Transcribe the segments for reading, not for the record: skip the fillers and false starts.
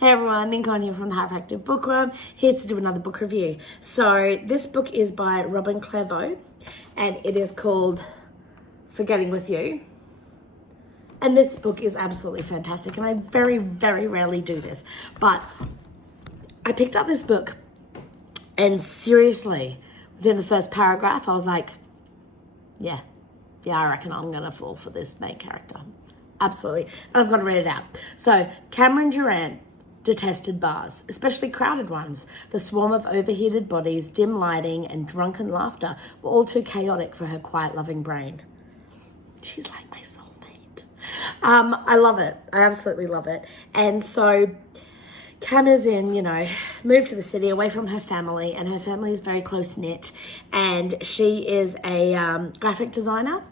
Hey everyone, Neen here from the Hyperactive Bookworm, here to do another book review. So this book is by Robin Clairvaux and it is called Forgetting With You. And this book is absolutely fantastic and I very, very rarely do this. But I picked up this book and seriously, within the first paragraph, I was like, yeah, I reckon I'm gonna fall for this main character. Absolutely. And I've got to read it out. So Camryn detested bars, especially crowded ones. The swarm of overheated bodies, dim lighting, and drunken laughter were all too chaotic for her quiet, loving brain. She's like my soulmate. I love it. I absolutely love it. And so Cam is moved to the city away from her family, and her family is very close-knit, and she is a graphic designer,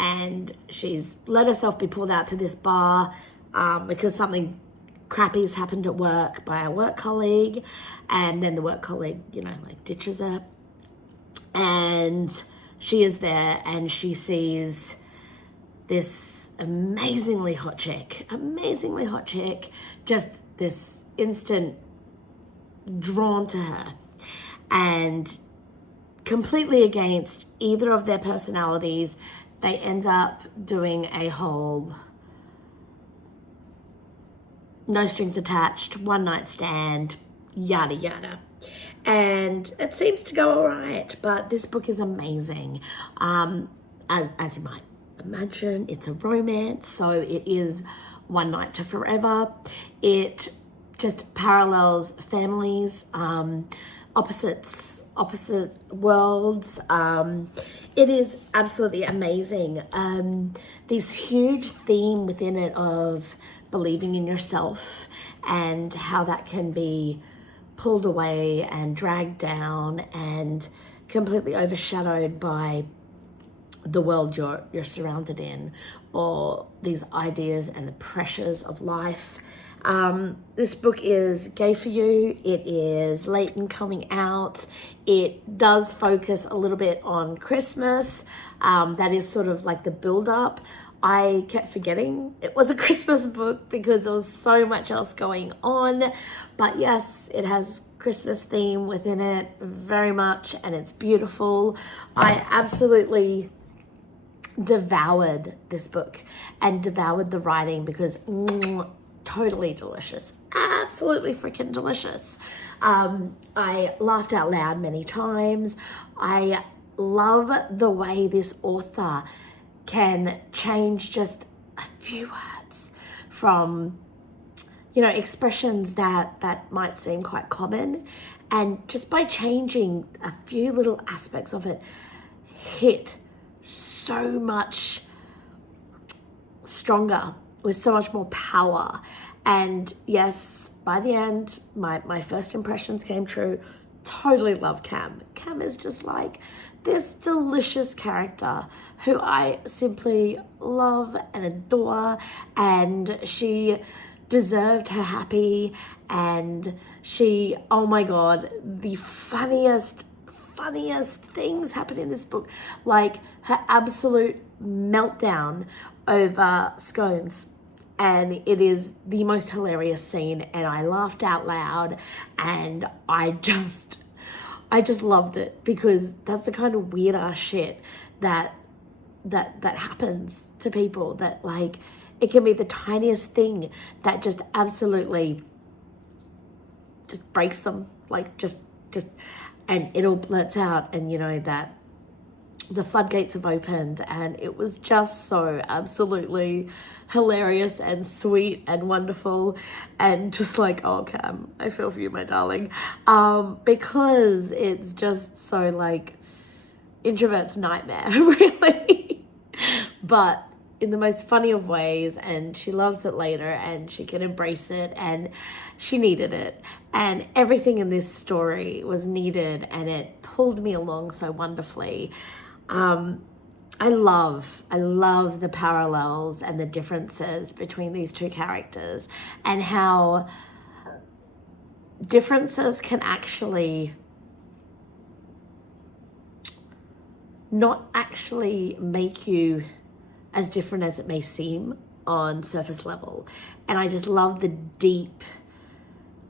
and she's let herself be pulled out to this bar because something crappy has happened at work by a work colleague, and then the work colleague, ditches her. And she is there and she sees this amazingly hot chick, just this instant drawn to her. And completely against either of their personalities, they end up doing a whole no strings attached, one night stand, yada yada. And it seems to go all right, but this book is amazing. As you might imagine, it's a romance, so it is one night to forever. It just parallels families, opposite worlds. It is absolutely amazing. This huge theme within it of believing in yourself and how that can be pulled away and dragged down and completely overshadowed by the world you're surrounded in, or these ideas and the pressures of life. This book is gay for you. It is late in coming out. It does focus a little bit on Christmas. That is sort of like the build-up. I kept forgetting it was a Christmas book because there was so much else going on. But yes, it has Christmas theme within it very much, and it's beautiful. I absolutely devoured this book and devoured the writing because totally delicious, absolutely freaking delicious. I laughed out loud many times. I love the way this author can change just a few words from expressions that might seem quite common, and just by changing a few little aspects of it, hit so much stronger with so much more power. And yes, by the end, my first impressions came true. Totally love Cam. Cam is just like this delicious character who I simply love and adore, and she deserved her happy, and she, oh my god, the funniest things happen in this book, like her absolute meltdown over scones. And it is the most hilarious scene, and I laughed out loud, and I just loved it, because that's the kind of weird ass shit that happens to people, that like it can be the tiniest thing that just absolutely just breaks them, like just and it all blurts out, and that the floodgates have opened, and it was just so absolutely hilarious and sweet and wonderful, and just like, oh Cam, I feel for you, my darling, because it's just so like introvert's nightmare, really, but in the most funny of ways, and she loves it later, and she can embrace it, and she needed it, and everything in this story was needed, and it pulled me along so wonderfully. I love the parallels and the differences between these two characters, and how differences can actually not actually make you as different as it may seem on surface level. And I just love the deep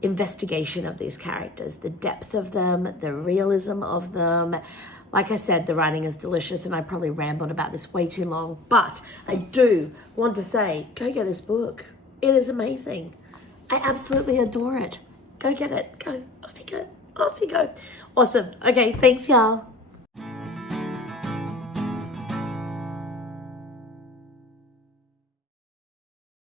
investigation of these characters, the depth of them, the realism of them. Like I said, the writing is delicious, and I probably rambled about this way too long, but I do want to say, go get this book. It is amazing. I absolutely adore it. Go get it. Go. Off you go. Off you go. Awesome. Okay, thanks, y'all.